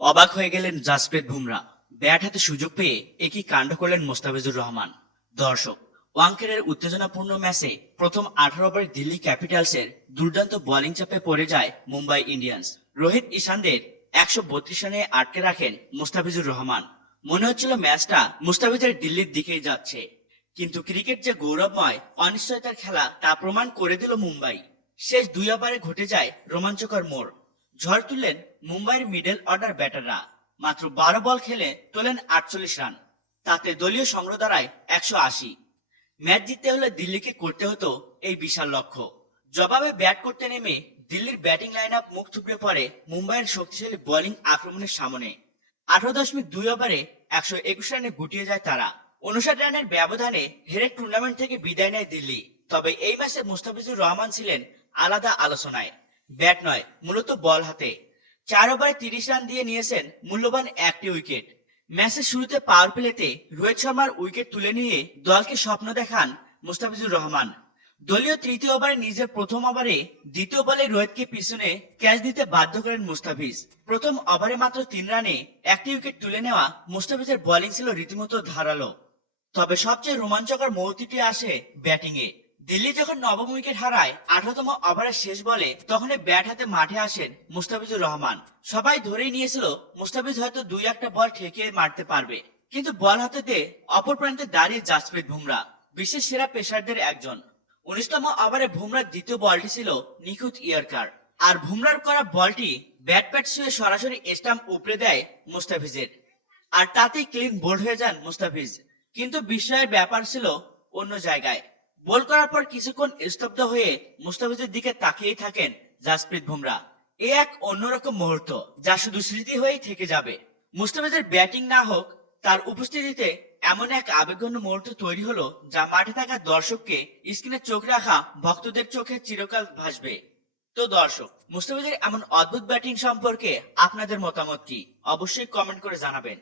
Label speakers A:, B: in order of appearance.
A: অবাক হয়ে গেলেন জাসপ্রীত বুমরা। ব্যাট হাতে সুযোগ পেয়ে একই কাণ্ড করলেন মোস্তাফিজুর রহমান। দর্শক ওয়াংকেরের উত্তেজনাপূর্ণ ম্যাচে প্রথম আঠারো ওভারে দিল্লি ক্যাপিটালসের দুর্দান্ত বোলিং চাপে পড়ে যায় মুম্বাই ইন্ডিয়ান্স। রোহিত ঈশানদের একশো বত্রিশ রানে আটকে রাখেন মুস্তাফিজুর রহমান। মনে হচ্ছিল ম্যাচটা মুস্তাফিজের দিল্লির দিকেই যাচ্ছে। কিন্তু ক্রিকেট যে গৌরবময়, অনিশ্চয়তার খেলা তা প্রমাণ করে দিল মুম্বাই। শেষ দুই ওভারে ঘটে যায় রোমাঞ্চকর মোড়। ঝড় তুললেন মুম্বাইয়ের মিডল অর্ডার ব্যাটাররা মাত্র বারো বল খেলে তোলেন আটচল্লিশ রান। তাতে দলীয় সংগ্রহ দাঁড়ায় একশো আশি। ম্যাচ জিততে হলে দিল্লিকে করতে হতো এই বিশাল লক্ষ্য। জবাবে ব্যাট করতে নেমে দিল্লির ব্যাটিং লাইন আপ মুখ থুবড়ে পড়ে মুম্বাইয়ের শক্তিশালী বোলিং আক্রমণের সামনে। আঠারো দশমিক দুই ওভারে একশো একুশ রানে গুটিয়ে যায় তারা। উনষাট রানের ব্যবধানে হেরে টুর্নামেন্ট থেকে বিদায় নেয় দিল্লি। তবে এই ম্যাচে মুস্তাফিজুর রহমান ছিলেন আলাদা আলোচনায়। ব্যাট নয়, মূলত বল হাতে। চার ওভারে তিরিশ রান দিয়ে নিয়েছেন মূল্যবান একটি উইকেট। ম্যাচের শুরুতে পাওয়ার প্লেতে রোহিত শর্মার উইকেট তুলে নিয়ে দলকে স্বপ্ন দেখান মুস্তাফিজুর রহমান। দলীয় তৃতীয় ওভারে নিজের প্রথম ওভারে দ্বিতীয় বলে রোহিতকে পিছনে ক্যাচ দিতে বাধ্য করেন মুস্তাফিজ। প্রথম ওভারে মাত্র তিন রানে একটি উইকেট তুলে নেওয়া মুস্তাফিজের বোলিং ছিল রীতিমতো ধারালো। তবে সবচেয়ে রোমাঞ্চকর মুহূর্তটি আসে ব্যাটিং এ দিল্লি যখন নবম উইকেট হারায়, আঠারোতম ওভারের শেষ বলে তখনই ব্যাট হাতে মাঠে আসেন মুস্তাফিজুর রহমান। সবাই ধরেই নিয়েছিল, মুস্তাফিজ হয়তো দুই একটা বল ঠেকিয়ে মারতে পারবে। কিন্তু বল হাতেতে অপর প্রান্তে দাঁড়িয়ে জাসপ্রীত বুমরা, বিশ্বের সেরা পেসারদের একজন। উনিশতম ওভারে বুমরার দ্বিতীয় বলটি ছিল নিখুঁত ইয়ারকার। আর বুমরার করা বলটি ব্যাট প্যাট শুয়ে সরাসরি স্টাম্প উপড়ে দেয় মুস্তাফিজের। আর তাতেই ক্লিন বোল্ড হয়ে যান মুস্তাফিজ। কিন্তু বিস্ময়ের ব্যাপার ছিল অন্য জায়গায়। বল করার পর কিছুক্ষণ স্তব্ধ হয়ে মুস্তাফিজের দিকে তাকিয়েই থাকেন জাসপ্রীত বুমরা। এ এক অন্যরকম মুহূর্ত, যা শুধু স্মৃতি হয়েই থেকে যাবে। মুস্তাফিজের ব্যাটিং না হোক, তার উপস্থিতিতে এমন এক আবেগঘন মুহূর্ত তৈরি হলো, যা মাঠে থাকা দর্শককে স্ক্রিনে চোখ রাখা ভক্তদের চোখে চিরকাল ভাসবে। তো দর্শক, মুস্তাফিজের এমন অদ্ভুত ব্যাটিং সম্পর্কে আপনাদের মতামত কি অবশ্যই কমেন্ট করে জানাবেন।